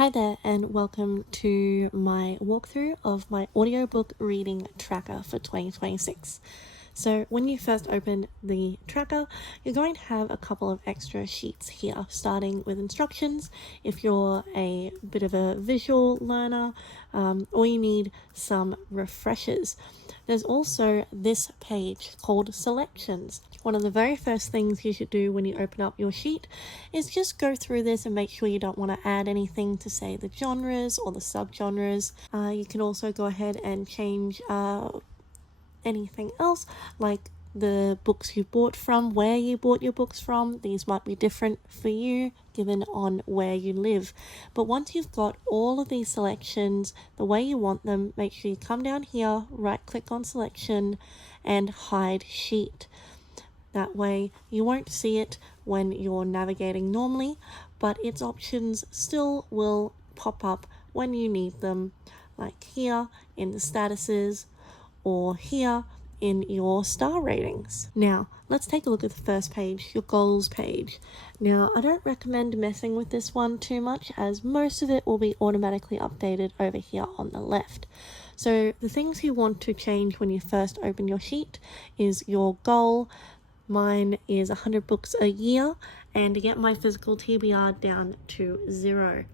Hi there and welcome to my walkthrough of my audiobook reading tracker for 2026. So when you first open the tracker, you're going to have a couple of extra sheets here, starting with instructions if you're a bit of a visual learner, or you need some refreshers. There's also this page called selections. One of the very first things you should do when you open up your sheet is just go through this and make sure you don't want to add anything to, say, the genres or the subgenres. You can also go ahead and change anything else, like the books you bought from, where you bought your books from. These might be different for you given on where you live. But once you've got all of these selections the way you want them, make sure you come down here, right click on selection and hide sheet. That way you won't see it when you're navigating normally, but its options still will pop up when you need them, like here in the statuses or here in your star ratings. Now, let's take a look at the first page, your goals page. Now, I don't recommend messing with this one too much, as most of it will be automatically updated over here on the left. So the things you want to change when you first open your sheet is your goal. Mine is 100 books a year, and to get my physical TBR down to 0.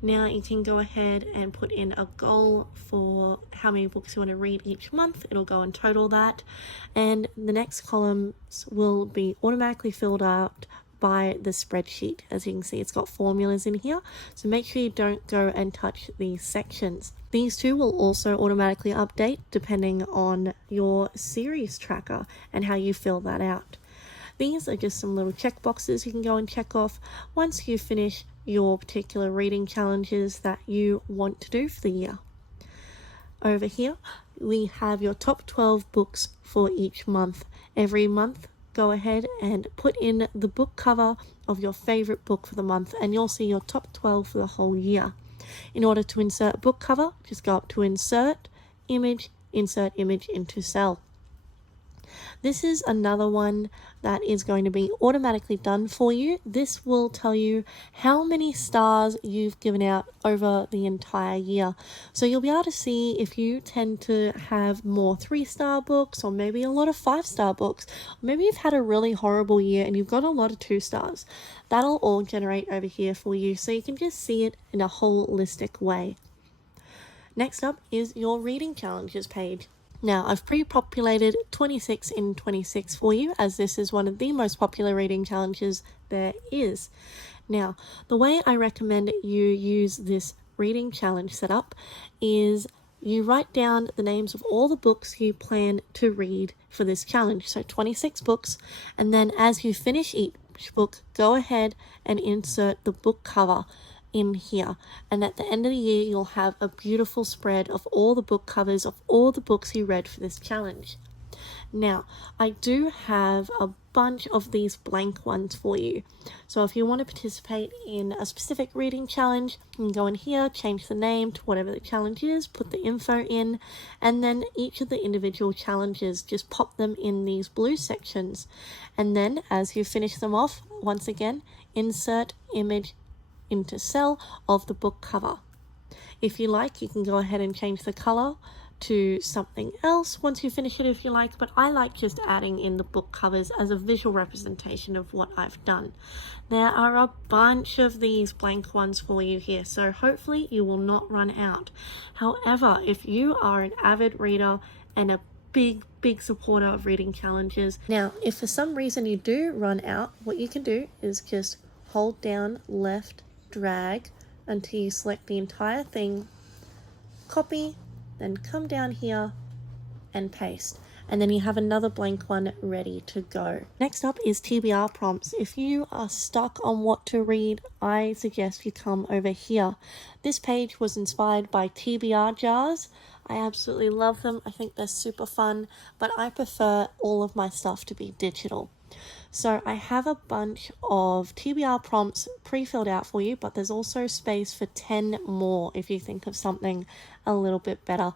Now you can go ahead and put in a goal for how many books you want to read each month. It'll go and total that, and the next columns will be automatically filled out by the spreadsheet. As you can see, it's got formulas in here, so make sure you don't go and touch these sections. These two will also automatically update depending on your series tracker and how you fill that out. These are just some little check boxes you can go and check off once you finish your particular reading challenges that you want to do for the year. Over here, we have your top 12 books for each month. Every month, go ahead and put in the book cover of your favorite book for the month, and you'll see your top 12 for the whole year. In order to insert book cover, just go up to insert image into cell. This is another one that is going to be automatically done for you. This will tell you how many stars you've given out over the entire year. So you'll be able to see if you tend to have more 3-star books, or maybe a lot of 5-star books. Maybe you've had a really horrible year and you've got a lot of 2 stars. That'll all generate over here for you, so you can just see it in a holistic way. Next up is your reading challenges page. Now, I've pre-populated 26 in 26 for you, as this is one of the most popular reading challenges there is. Now, the way I recommend you use this reading challenge setup is you write down the names of all the books you plan to read for this challenge, so 26 books, and then as you finish each book, go ahead and insert the book cover in here, and at the end of the year you'll have a beautiful spread of all the book covers of all the books you read for this challenge. Now, I do have a bunch of these blank ones for you, so if you want to participate in a specific reading challenge, you can go in here, change the name to whatever the challenge is, put the info in, and then each of the individual challenges, just pop them in these blue sections, and then as you finish them off, once again, insert image into cell of the book cover. If you like, you can go ahead and change the color to something else once you finish it if you like, but I like just adding in the book covers as a visual representation of what I've done. There are a bunch of these blank ones for you here, so hopefully you will not run out. However, if you are an avid reader and a big supporter of reading challenges, now if for some reason you do run out, what you can do is just hold down left, drag until you select the entire thing, copy, then come down here and paste, and then you have another blank one ready to go. Next up is TBR prompts. If you are stuck on what to read, I suggest you come over here. This page was inspired by TBR jars. I absolutely love them. I think they're super fun, but I prefer all of my stuff to be digital. So I have a bunch of TBR prompts pre-filled out for you, but there's also space for 10 more if you think of something a little bit better.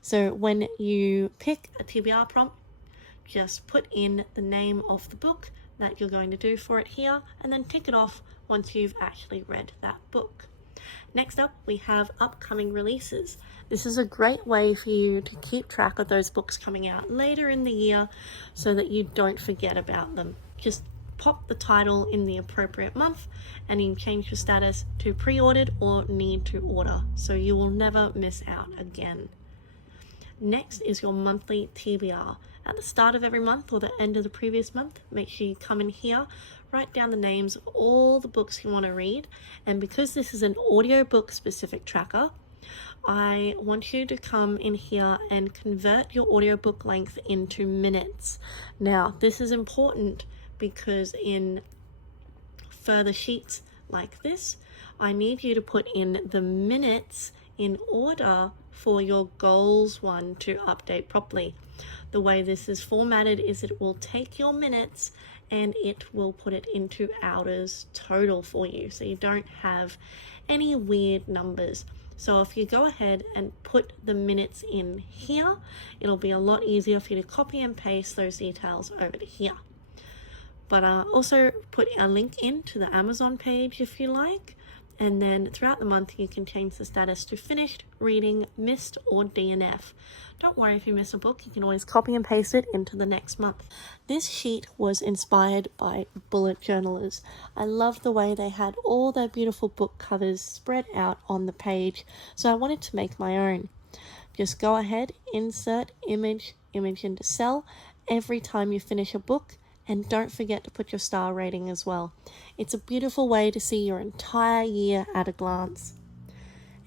So when you pick a TBR prompt, just put in the name of the book that you're going to do for it here, and then tick it off once you've actually read that book. Next up, we have upcoming releases. This is a great way for you to keep track of those books coming out later in the year so that you don't forget about them. Just pop the title in the appropriate month and you can change your status to pre-ordered or need to order, so you will never miss out again. Next is your monthly TBR. At the start of every month or the end of the previous month, make sure you come in here, write down the names of all the books you want to read, and because this is an audiobook specific tracker, I want you to come in here and convert your audiobook length into minutes. Now, this is important because in further sheets like this, I need you to put in the minutes in order for your goals one to update properly. The way this is formatted is it will take your minutes and it will put it into hours total for you, so you don't have any weird numbers. So if you go ahead and put the minutes in here, it'll be a lot easier for you to copy and paste those details over to here. But also put a link into the Amazon page if you like, and then throughout the month you can change the status to finished, reading, missed, or DNF. Don't worry if you miss a book, you can always copy and paste it into the next month. This sheet was inspired by bullet journalers. I loved the way they had all their beautiful book covers spread out on the page, so I wanted to make my own. Just go ahead, insert image into cell every time you finish a book, and don't forget to put your star rating as well. It's a beautiful way to see your entire year at a glance.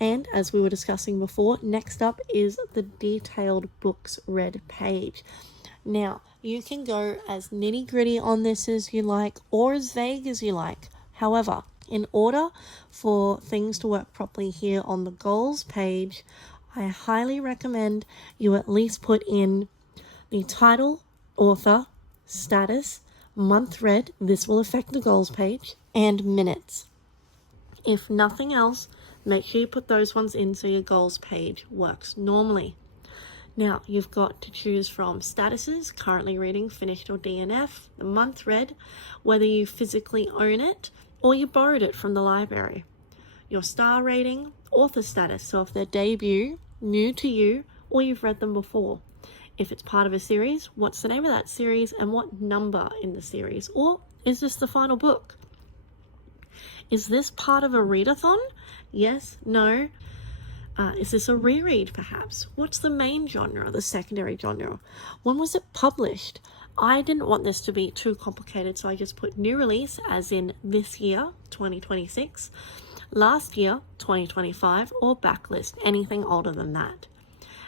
And as we were discussing before, next up is the detailed books read page. Now, you can go as nitty-gritty on this as you like or as vague as you like. However, in order for things to work properly here on the goals page, I highly recommend you at least put in the title, author, status, month read, this will affect the goals page, and minutes. If nothing else, make sure you put those ones in so your goals page works normally. Now, you've got to choose from statuses, currently reading, finished, or DNF, the month read, whether you physically own it or you borrowed it from the library, your star rating, author status, so if they're debut, new to you, or you've read them before. If it's part of a series, what's the name of that series and what number in the series? Or is this the final book? Is this part of a readathon? Yes, no. Is this a reread perhaps? What's the main genre, the secondary genre? When was it published? I didn't want this to be too complicated, so I just put new release as in this year, 2026, last year, 2025, or backlist, anything older than that.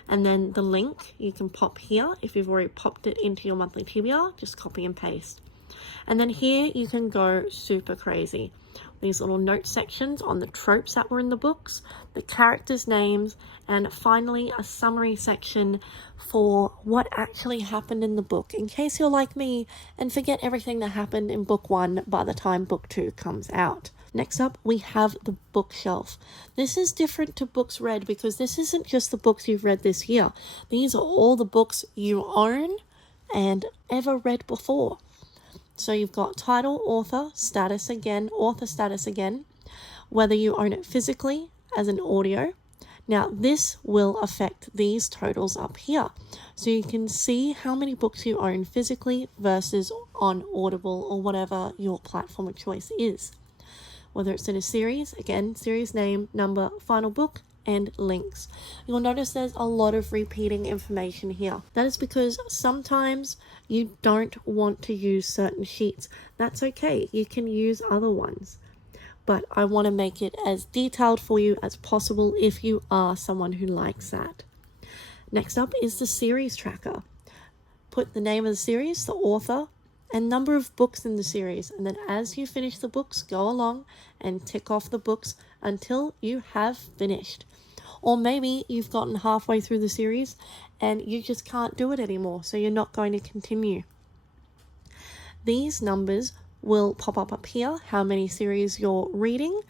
And then the link you can pop here. If you've already popped it into your monthly TBR, just copy and paste. And then here you can go super crazy. These little note sections on the tropes that were in the books, the characters' names, and finally a summary section for what actually happened in the book, in case you're like me and forget everything that happened in book 1 by the time book 2 comes out. Next up, we have the bookshelf. This is different to books read because this isn't just the books you've read this year. These are all the books you own and ever read before. So you've got title, author, status again, author status again, whether you own it physically as an audio. Now, this will affect these totals up here. So you can see how many books you own physically versus on Audible or whatever your platform of choice is. Whether it's in a series, again, series name, number, final book, and links. You'll notice there's a lot of repeating information here. That is because sometimes you don't want to use certain sheets. That's okay. You can use other ones. But I want to make it as detailed for you as possible if you are someone who likes that. Next up is the series tracker. Put the name of the series, the author, and number of books in the series, and then as you finish the books, go along and tick off the books until you have finished. Or maybe you've gotten halfway through the series and you just can't do it anymore, so you're not going to continue. These numbers will pop up here, how many series you're reading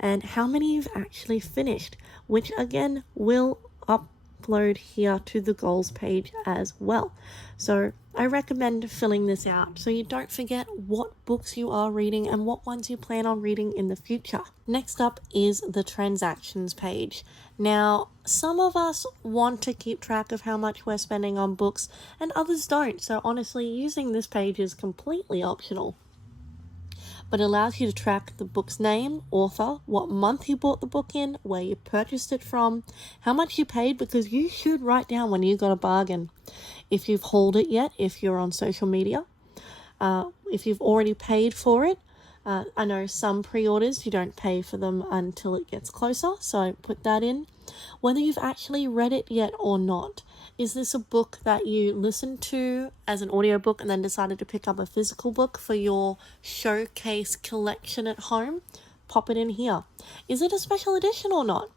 and how many you've actually finished, which again will upload here to the goals page as well. So I recommend filling this out so you don't forget what books you are reading and what ones you plan on reading in the future. Next up is the transactions page. Now, some of us want to keep track of how much we're spending on books and others don't, so honestly, using this page is completely optional. But it allows you to track the book's name, author, what month you bought the book in, where you purchased it from, how much you paid, because you should write down when you got a bargain. If you've hauled it yet, if you're on social media, if you've already paid for it. I know some pre-orders you don't pay for them until it gets closer, so put that in. Whether you've actually read it yet or not. Is this a book that you listened to as an audiobook and then decided to pick up a physical book for your showcase collection at home? Pop it in here. Is it a special edition or not?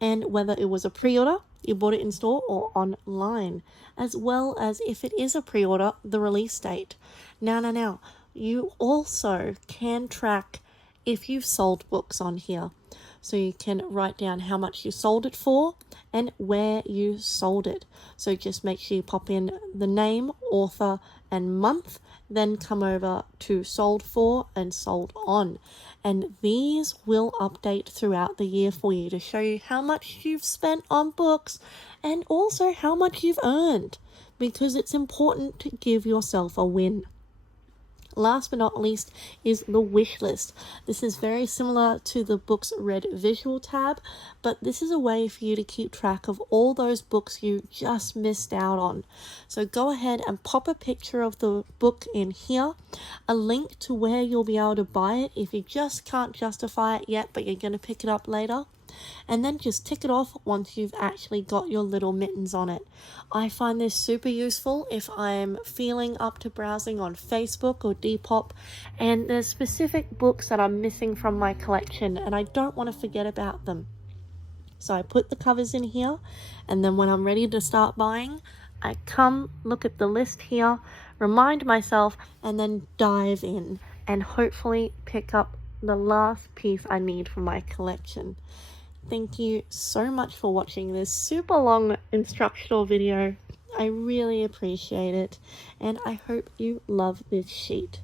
And whether it was a pre-order, you bought it in store or online, as well as if it is a pre-order, the release date. Now, you also can track if you've sold books on here. So you can write down how much you sold it for and where you sold it. So just make sure you pop in the name, author, and month, then come over to sold for and sold on. And these will update throughout the year for you to show you how much you've spent on books and also how much you've earned, because it's important to give yourself a win. Last but not least is the wish list. This is very similar to the books read visual tab, but this is a way for you to keep track of all those books you just missed out on. So go ahead and pop a picture of the book in here, a link to where you'll be able to buy it if you just can't justify it yet, but you're going to pick it up later. And then just tick it off once you've actually got your little mittens on it. I find this super useful if I'm feeling up to browsing on Facebook or Depop and there's specific books that I'm missing from my collection and I don't want to forget about them. So I put the covers in here, and then when I'm ready to start buying, I come look at the list here, remind myself, and then dive in and hopefully pick up the last piece I need for my collection. Thank you so much for watching this super long instructional video. I really appreciate it, and I hope you love this sheet.